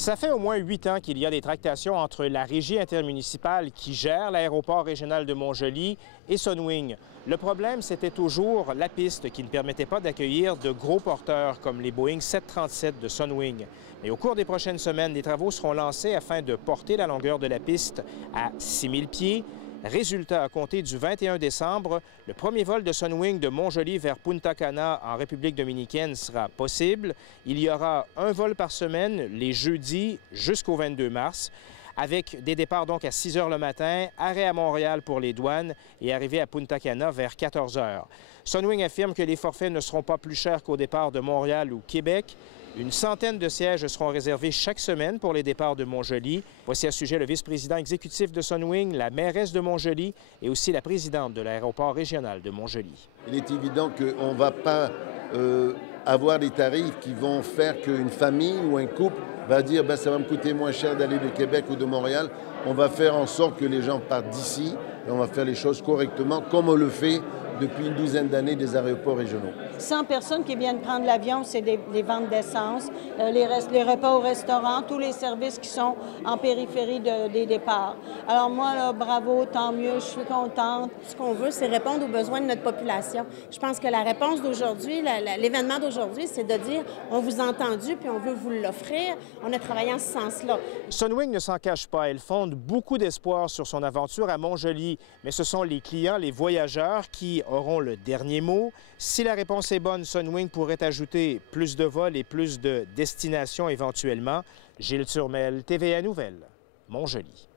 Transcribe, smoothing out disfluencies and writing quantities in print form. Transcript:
Ça fait au moins 8 ans qu'il y a des tractations entre la Régie intermunicipale qui gère l'aéroport régional de Montjoly et Sunwing. Le problème, c'était toujours la piste qui ne permettait pas d'accueillir de gros porteurs comme les Boeing 737 de Sunwing. Mais au cours des prochaines semaines, des travaux seront lancés afin de porter la longueur de la piste à 6 000 pieds. Résultat, à compter du 21 décembre, le premier vol de Sunwing de Montjoly vers Punta Cana en République dominicaine sera possible. Il y aura un vol par semaine les jeudis jusqu'au 22 mars, avec des départs donc à 6 heures le matin, arrêt à Montréal pour les douanes et arrivée à Punta Cana vers 14 heures. Sunwing affirme que les forfaits ne seront pas plus chers qu'au départ de Montréal ou Québec. Une centaine de sièges seront réservés chaque semaine pour les départs de Montjoly. Voici à ce sujet le vice-président exécutif de Sunwing, la mairesse de Montjoly et aussi la présidente de l'aéroport régional de Montjoly. Il est évident qu'on ne va pas avoir des tarifs qui vont faire qu'une famille ou un couple va dire « ça va me coûter moins cher d'aller de Québec ou de Montréal ». On va faire en sorte que les gens partent d'ici et on va faire les choses correctement comme on le fait depuis une douzaine d'années des aéroports régionaux. 100 personnes qui viennent prendre l'avion, c'est des ventes d'essence, les repas au restaurant, tous les services qui sont en périphérie des départs. Alors moi, là, bravo, tant mieux, je suis contente. Ce qu'on veut, c'est répondre aux besoins de notre population. Je pense que la réponse d'aujourd'hui, l'événement d'aujourd'hui, c'est de dire on vous a entendu puis on veut vous l'offrir. On a travaillé en ce sens-là. Sunwing ne s'en cache pas. Elle fonde beaucoup d'espoir sur son aventure à Montjoly. Mais ce sont les clients, les voyageurs qui auront le dernier mot. Si la réponse est bonne, Sunwing pourrait ajouter plus de vols et plus de destinations éventuellement. Gilles Turmel, TVA Nouvelles, Montjoly.